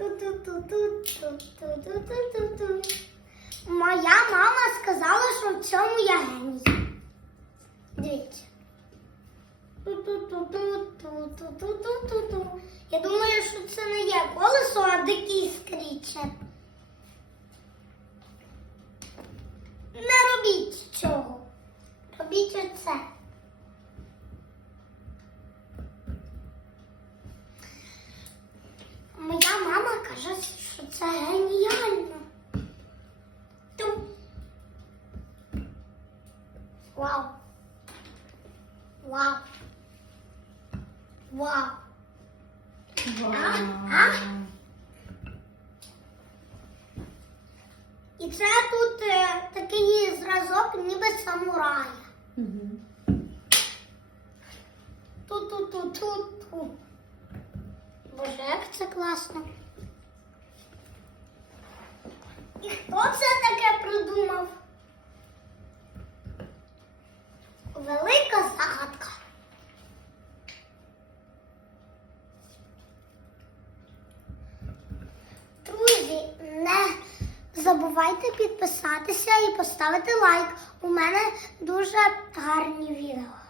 Ту-ту-ту-ту-ту-ту-ту-ту-ту. Моя мама сказала, що в цьому я геній. Дивіться. Ту-ту-ту-ту-ту-ту-ту-ту. Я думаю, що це не є колесо, а дикий скрічер. Не робіть цього. Робіть оце. Моя мама каже, що це геніально. Ту. Вау. Вау. Вау. А? І це тут е, такий зразок, ніби самурая. Мгм. Ту-ту-ту-ту-ту. Боже, як це класно. І хто це таке придумав? Велика загадка. Друзі, не забувайте підписатися і поставити лайк. У мене дуже гарні відео.